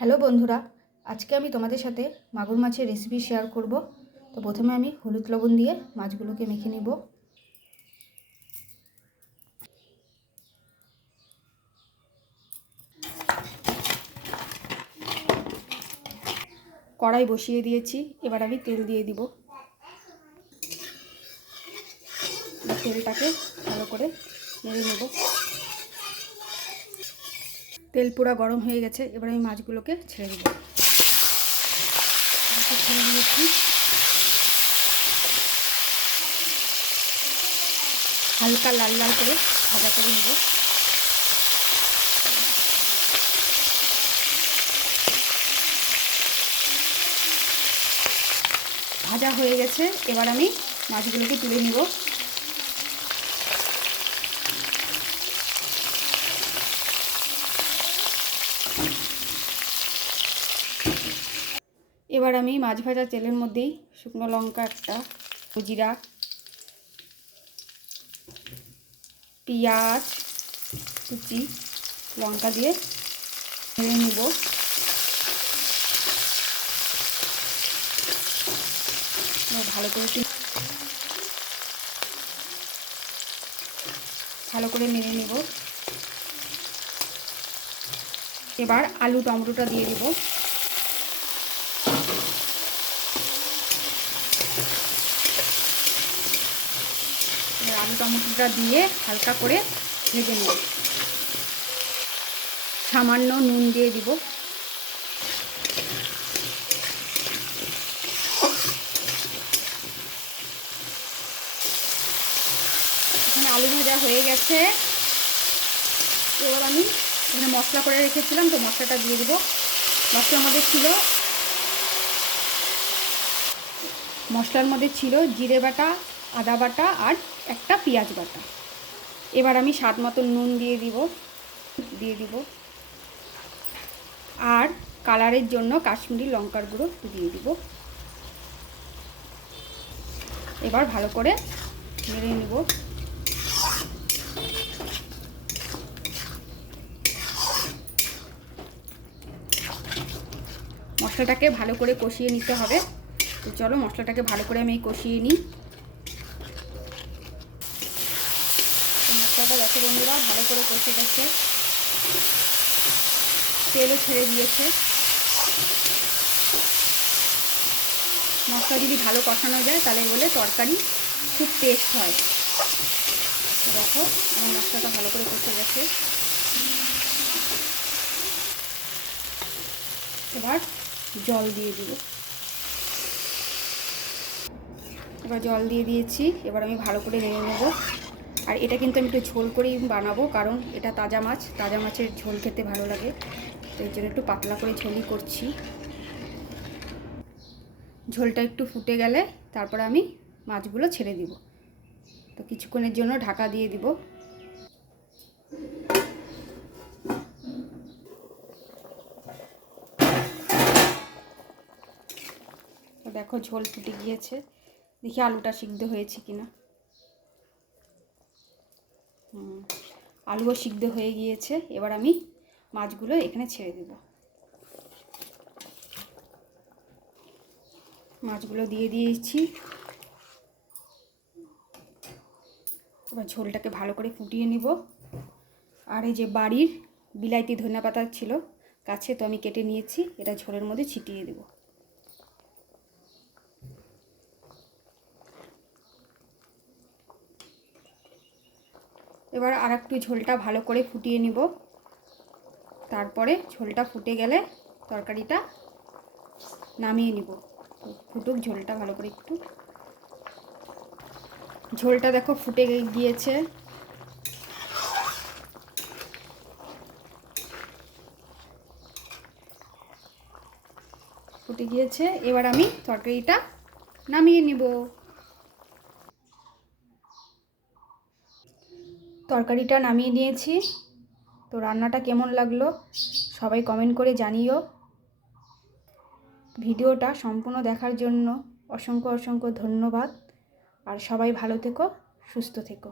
Hello বন্ধুরা, আজকে আমি তোমাদের সাথে মাগুর মাছের রেসিপি শেয়ার করব। তো প্রথমে আমি হলুদ লবণ দিয়ে মাছগুলোকে মেখে নিব। কড়াই বসিয়ে দিয়েছি, এবার আমি তেল দিয়ে দিব। তেলটাকে ভালো করে নেড়ে নেব। তেল পুরো গরম হয়ে গেছে, এবার আমি মাছগুলোকে ছেড়ে দেব। ছেড়ে দিয়েছি, হালকা লাল লাল করে ভাজা করে নেব। ভাজা হয়ে গেছে, এবার আমি মাছগুলোকে তুলে নেব। এবার আমি মাছ ভাজা তেলের মধ্যেই শুকনো লঙ্কা একটা, জিরা, পেঁয়াজ কুচি, লঙ্কা দিয়ে ভেজে নেব। ভালো করে নেড়ে নেব। এবার আলু টমেটোটা দিয়ে দেব। আলু টমেটোটা দিয়ে হালকা করে ভেজে নেব। সামান্য নুন দিয়ে দিব। এখানে আলু ভাজা হয়ে গেছে, এবার আমি এখানে মশলা করে রেখেছিলাম, তো মশলাটা দিয়ে দেব। মশলার মধ্যে ছিল জিরে বাটা, আদা বাটা আর একটা পেঁয়াজ বাটা। এবার আমি স্বাদ মতো নুন দিয়ে দিব আর কালারের জন্য কাশ্মীরি লঙ্কার গুঁড়ো দিয়ে দিব। এবার ভালো করে নেড়ে নেব। মশলাটাকে ভালো করে কষিয়ে নিতে হবে। তো চলো মশলাটাকে ভালো করে আমি কষিয়ে নিই। মশলাটা দেখো বন্ধুরা ভালো করে কষে গেছে, তেলও ছেড়ে দিয়েছে। মশলা যদি ভালো কষানো যায় তাহলে বলে তরকারি খুব টেস্ট হয়। দেখো আমার মশলাটা ভালো করে কষে গেছে। এবার জল দিয়ে দিব। এবার জল দিয়ে দিয়েছি, এবার আমি ভালো করে নেড়ে নেব। আর এটা কিন্তু আমি একটু ঝোল করেই বানাবো, কারণ এটা তাজা মাছ, তাজা মাছের ঝোল খেতে ভালো লাগে, তো এই জন্য একটু পাতলা করে ঝোলই করছি। ঝোলটা একটু ফুটে গেলে তারপরে আমি মাছগুলো ছেড়ে দিব। তো কিছুক্ষণের জন্য ঢাকা দিয়ে দিব। তো দেখো ঝোল ফুটে গিয়েছে, দেখি আলুটা সিদ্ধ হয়েছে কিনা। আলুও সিদ্ধ হয়ে গিয়েছে, এবার আমি মাছগুলো এখানে ছেড়ে দেব। মাছগুলো দিয়ে দিয়েছি। এবার ঝোলটাকে ভালো করে ফুটিয়ে নিব। আর এই যে বাড়ির বিলাইতি ধনেপাতা ছিল কাছে, তো আমি কেটে নিয়েছি, এটা ঝোলের মধ্যে ছিটিয়ে দেব। এবার আর একটু ঝোলটা ভালো করে ফুটিয়ে নিব। তারপরে ঝোলটা ফুটে গেলে তরকারিটা নামিয়ে নিব। তো ফুটুক ঝোলটা ভালো করে একটু। ঝোলটা দেখো ফুটে গিয়েছে। ফুটে গিয়েছে, এবার আমি তরকারিটা নামিয়ে নিব। তরকারিটা নামিয়ে নিয়েছি। তো রান্নাটা কেমন লাগলো সবাই কমেন্ট করে জানিও। ভিডিওটা সম্পূর্ণ দেখার জন্য অসংখ্য অসংখ্য ধন্যবাদ। আর সবাই ভালো থেকো, সুস্থ থেকো।